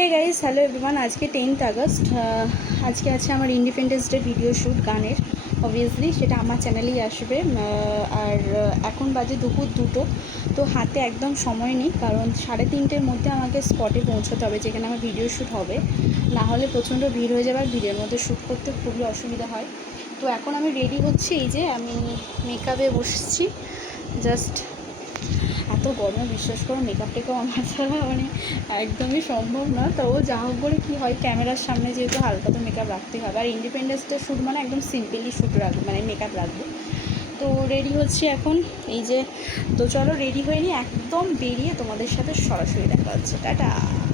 হে guys hello everyone আজকে tenth August আজকে আছে আমার ইন্ডিপেন্ডেন্স ডে ভিডিও শ্যুট গানের অবভিয়াসলি সেটা আমার চ্যানেলেই আসবে আর এখন বাজে দুপুর দুটো, তো হাতে একদম সময় নেই, কারণ সাড়ে তিনটের মধ্যে আমাকে স্পটে পৌঁছতে হবে, যেখানে আমার ভিডিও শ্যুট হবে। না হলে প্রচণ্ড ভিড় হয়ে যাবে, আর ভিড়ের মধ্যে শ্যুট করতে খুবই অসুবিধা হয়। তো এখন আমি রেডি হচ্ছি, এই যে আমি মেকআপে বসছি জাস্ট এত গরমে বিশ্বাস করো মেকআপ টেকআপ আমার ছাড়া মানে একদমই সম্ভব না। তবু যা হোক করে কী হয়, ক্যামেরার সামনে যেহেতু হালকা তো মেকআপ রাখতে হবে। আর ইন্ডিপেন্ডেন্স ডে শ্যুট মানে একদম সিম্পলি শ্যুট রাখব মানে মেকআপ রাখব। তো রেডি হচ্ছি এখন। এই যে, তো চলো রেডি হয়ে নিই একদম বেরিয়ে তোমাদের সাথে সরাসরি দেখা হচ্ছে। টাটা! তো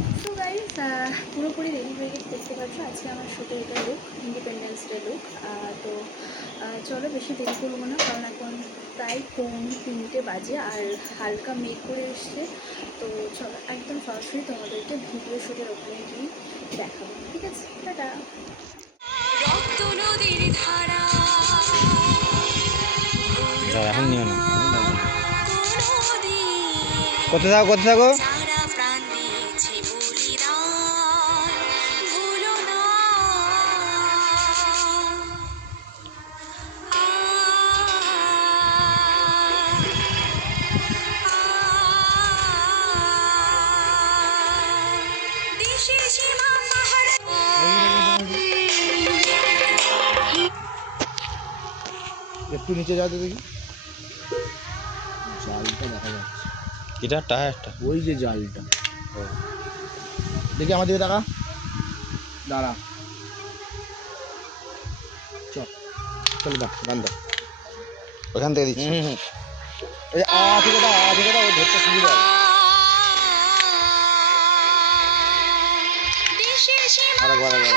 পুরোপুরি রেডি হয়ে গেছে দেখতে পাচ্ছ? আজকে আমার শ্যুটের এটা লুক ইন্ডিপেন্ডেন্স ডে লুক তো চলো বেশি দেরি করব না কারণ এখন প্রায় পৌনে তিনটে বাজে আর হালকা মেঘ করে এসছে। তো চলো একদম সরাসরি তোমাদেরকে ভিডিও শ্যুটের ওখানে গিয়ে দেখাবো ঠিক আছে? টাটা! রক্ত নদীর ধারা। এখন নিও না। কোথায় থাকো কোথায় থাকো? একটু নিচে যাতে দেখি। জালটা দেখা যাচ্ছে। এটা টায়ারটা ওই যে জালটা। দেখি আমার দিকে দেখা দাঁড়া। চল চলো দা গান দা। ওখান থেকে দিচ্ছি। এই আ থেকে দাও আ থেকে দাও ও ধরতে সুবিধা হবে দেশের সীমা আরেকবার আরেকবার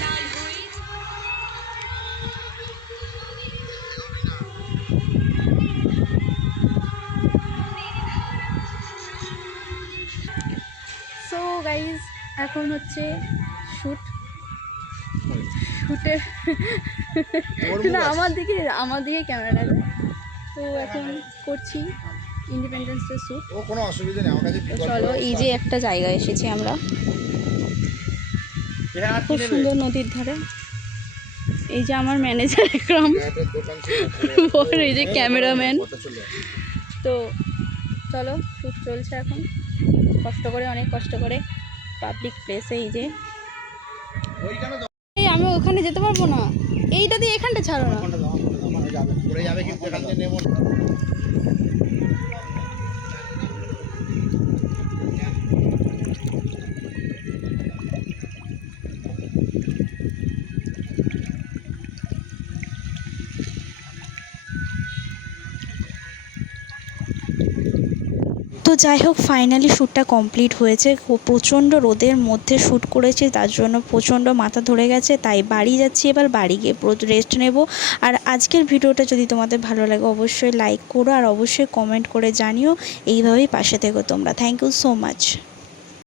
লাল হয়েছে সো গাইজ এখন হচ্ছে শ্যুট শ্যুটের না আমার দিকে আমার দিকে ক্যামেরা তো এখন করছি। ইন্ডিপেন্ডেন্স ডে শ্যুট ও কোনো অসুবিধা নেই আমার কাছে চলো এই যে একটা জায়গায় এসেছি আমরা। খুব সুন্দর নদীর ধারে। এই যে আমার ম্যানেজার একরম বর এই যে ক্যামেরাম্যান। তো চলো শ্যুট চলছে এখন। কষ্ট করে অনেক কষ্ট করে। পাবলিক প্লেসে এই যে। এই আমি ওখানে যেতে পারব না। এইটা দিয়ে এখানটা ছাড়ো না। যাবে। যাবে কিন্তু তো যাই হোক ফাইনালি শ্যুটটা কমপ্লিট হয়েছে। প্রচণ্ড রোদের মধ্যে শ্যুট করেছি, তার জন্য প্রচণ্ড মাথা ধরে গেছে। তাই বাড়ি যাচ্ছি, এবার বাড়ি গিয়ে রেস্ট নেব। আর আজকের ভিডিওটা যদি তোমাদের ভালো লাগে, অবশ্যই লাইক করো। আর অবশ্যই কমেন্ট করে জানিও। এইভাবেই পাশে থেকো তোমরা। Thank you so much